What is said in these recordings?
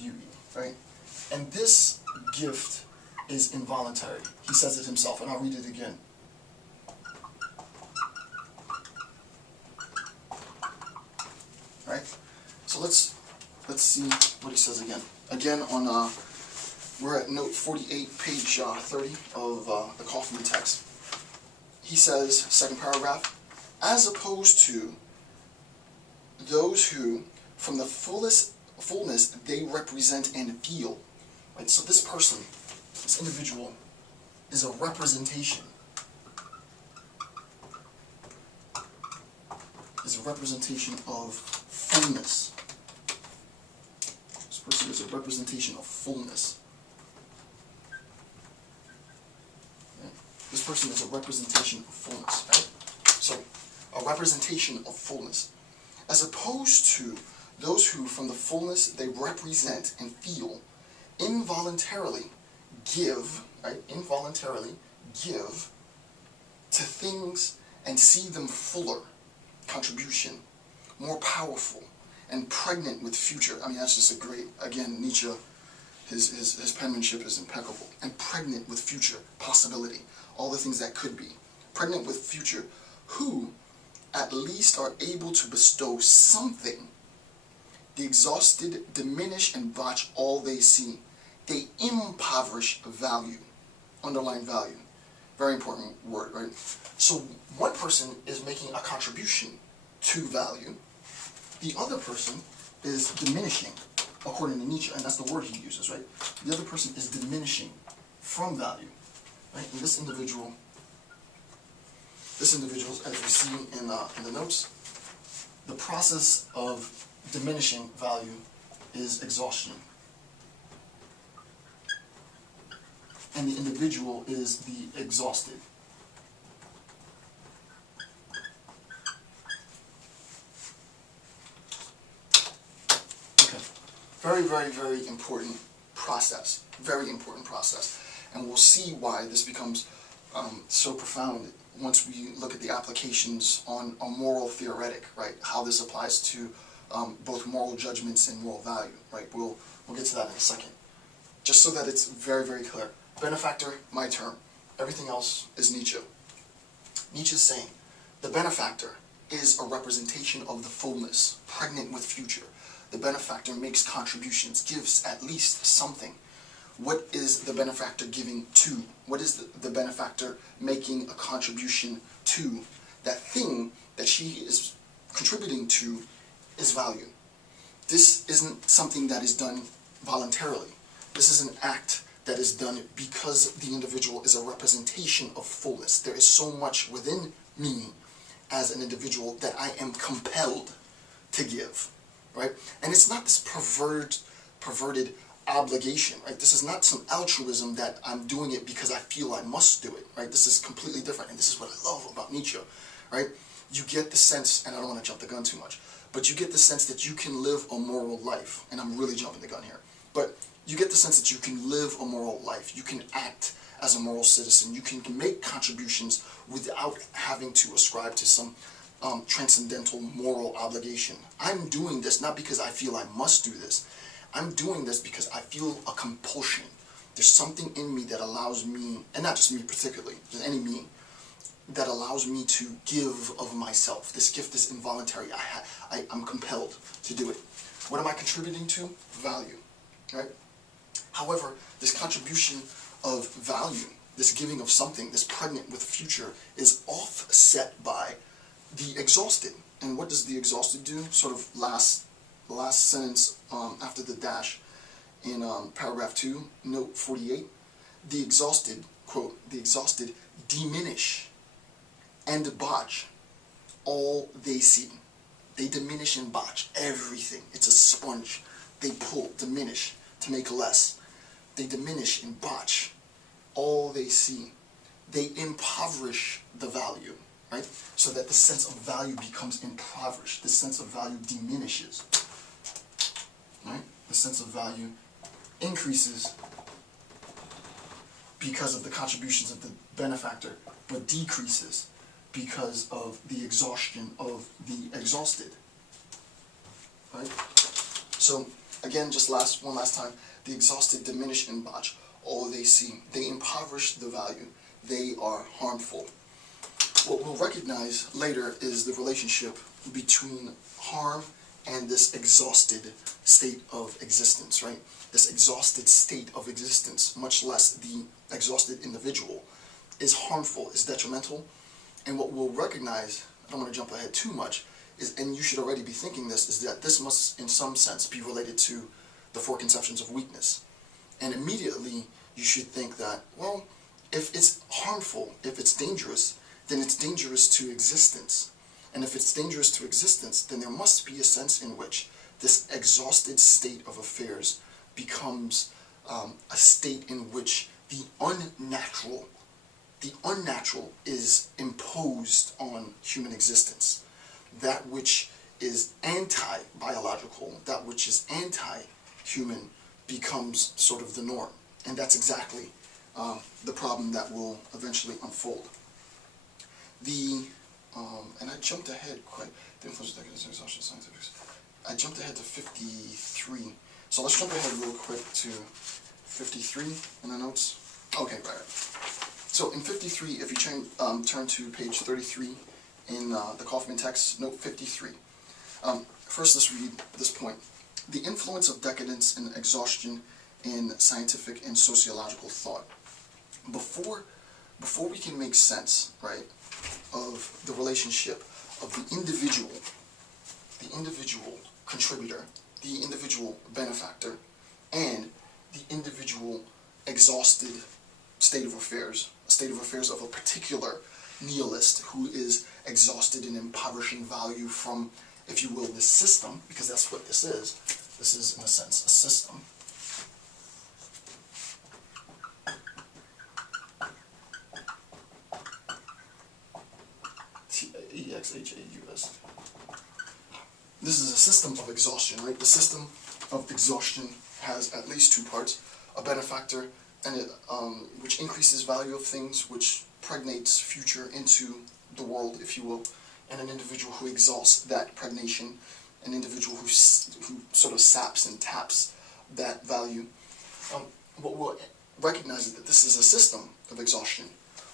you eat, right? And this gift is involuntary. He says it himself, and I'll read it again. Right? So let's see what he says again. Again on we're at note 48, page 30 of the Kaufman text. He says, second paragraph, as opposed to those who, from the fullness they represent and feel. Right? So this person, this individual, is a representation. Is a representation of fullness. This person is a representation of fullness. Right? This person is a representation of fullness. Right? So, a representation of fullness. As opposed to those who, from the fullness they represent and feel, involuntarily give, right? Involuntarily give to things and see them fuller, contribution, more powerful, and pregnant with future. I mean, that's just a great, again, Nietzsche, his penmanship is impeccable. And pregnant with future, possibility, all the things that could be. Pregnant with future, who at least are able to bestow something. The exhausted diminish and botch all they see. They impoverish value. Underline value. Very important word, right? So one person is making a contribution to value. The other person is diminishing, according to Nietzsche, and that's the word he uses, right? The other person is diminishing from value, right? And this individual, as we see in the notes, the process of diminishing value is exhaustion. And the individual is the exhausted. Okay. Very, very, very important process. Very important process. And we'll see why this becomes so profound once we look at the applications on a moral theoretic, right? How this applies to both moral judgments and moral value, right? We'll get to that in a second. Just so that it's very, very clear. Benefactor, my term. Everything else is Nietzsche. Nietzsche's saying, the benefactor is a representation of the fullness, pregnant with future. The benefactor makes contributions, gives at least something. What is the benefactor giving to? What is the benefactor making a contribution to? That thing that she is contributing to is value. This isn't something that is done voluntarily. This is an act that is done because the individual is a representation of fullness. There is so much within me as an individual that I am compelled to give, right? And it's not this perverted obligation, right? This is not some altruism that I'm doing it because I feel I must do it, right? This is completely different, and this is what I love about Nietzsche, right? You get the sense, and I don't want to jump the gun too much, but you get the sense that you can live a moral life, and I'm really jumping the gun here, but you get the sense that you can live a moral life, you can act as a moral citizen, you can make contributions without having to ascribe to some transcendental moral obligation. I'm doing this not because I feel I must do this. I'm doing this because I feel a compulsion. There's something in me that allows me, and not just me particularly, just any me, that allows me to give of myself. This gift is involuntary. I'm compelled to do it. What am I contributing to? Value, right? However, this contribution of value, this giving of something, this pregnant with future, is offset by the exhausted. And what does the exhausted do? Sort of the last sentence after the dash in paragraph 2, note 48. The exhausted, quote, the exhausted diminish and botch all they see. They diminish and botch everything. It's a sponge. They pull, diminish, to make less. They diminish and botch all they see. They impoverish the value, right? So that the sense of value becomes impoverished. The sense of value diminishes, right? The sense of value increases because of the contributions of the benefactor, but decreases because of the exhaustion of the exhausted, right? So again, just one last time, the exhausted diminish and botch all they see. They impoverish the value. They are harmful. What we'll recognize later is the relationship between harm and this exhausted state of existence, right? This exhausted state of existence, much less the exhausted individual, is harmful, is detrimental. And what we'll recognize, I don't want to jump ahead too much, is, and you should already be thinking this, is that this must in some sense be related to the four conceptions of weakness. And immediately you should think that, well, if it's harmful, if it's dangerous, then it's dangerous to existence. And if it's dangerous to existence, then there must be a sense in which this exhausted state of affairs becomes a state in which the unnatural is imposed on human existence. That which is anti-biological, that which is anti-human becomes sort of the norm. And that's exactly the problem that will eventually unfold. And I jumped ahead quite, the influence of decadence and exhaustion scientific. I jumped ahead to 53. So let's jump ahead real quick to 53 in the notes. Okay, right. So in 53, if you turn to page 33 in the Kaufman text, note 53. First, let's read this point. The influence of decadence and exhaustion in scientific and sociological thought. Before we can make sense, right, of the relationship of the individual contributor, the individual benefactor, and the individual exhausted state of affairs, a state of affairs of a particular nihilist who is exhausted and impoverishing value from, if you will, the system, because that's what this is. This is, in a sense, a system. Exhaus. This is a system of exhaustion, right? The system of exhaustion has at least two parts: a benefactor, and which increases value of things, which pregnates future into the world, if you will, and an individual who exhausts that pregnation, an individual who sort of saps and taps that value. What we'll recognize is that this is a system of exhaustion.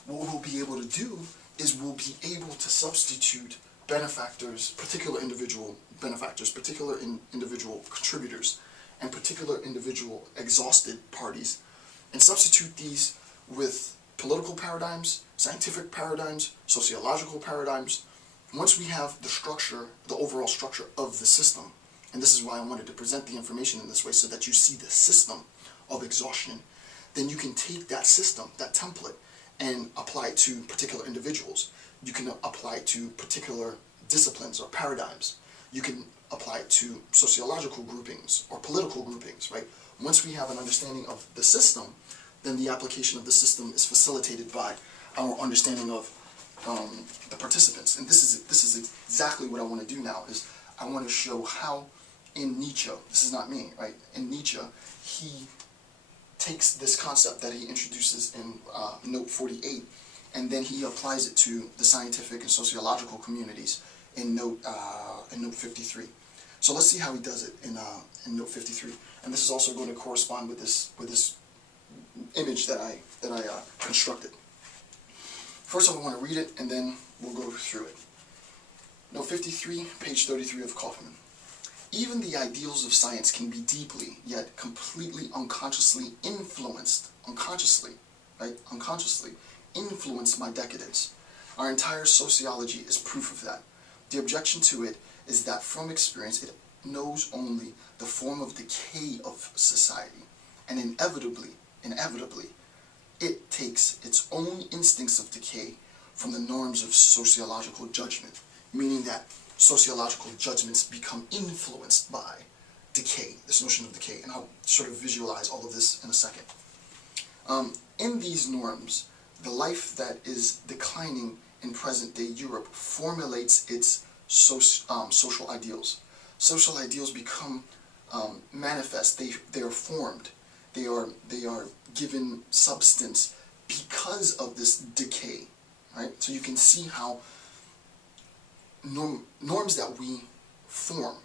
What we'll be able to do is we'll be able to substitute benefactors, particular individual benefactors, particular individual contributors, and particular individual exhausted parties, and substitute these with political paradigms, scientific paradigms, sociological paradigms. Once we have the structure, the overall structure of the system, and this is why I wanted to present the information in this way so that you see the system of exhaustion, then you can take that system, that template, and apply it to particular individuals. You can apply it to particular disciplines or paradigms. You can apply it to sociological groupings or political groupings, right? Once we have an understanding of the system, then the application of the system is facilitated by our understanding of the participants. And this is exactly what I want to do now, is I want to show how in Nietzsche, this is not me, right? In Nietzsche, he takes this concept that he introduces in note 48, and then he applies it to the scientific and sociological communities in note 53. So let's see how he does it in note 53. And this is also going to correspond with this image that I constructed. First, I want to read it, and then we'll go through it. Note 53, page 33 of Kaufman. Even the ideals of science can be deeply, yet completely unconsciously influenced, unconsciously influenced by decadence. Our entire sociology is proof of that. The objection to it is that from experience it knows only the form of decay of society, and inevitably, it takes its own instincts of decay from the norms of sociological judgment, meaning that sociological judgments become influenced by decay, this notion of decay, and I'll sort of visualize all of this in a second. In these norms, the life that is declining in present-day Europe formulates its social ideals. Social ideals become manifest, they are formed, they are given substance because of this decay, right? So you can see how norms that we form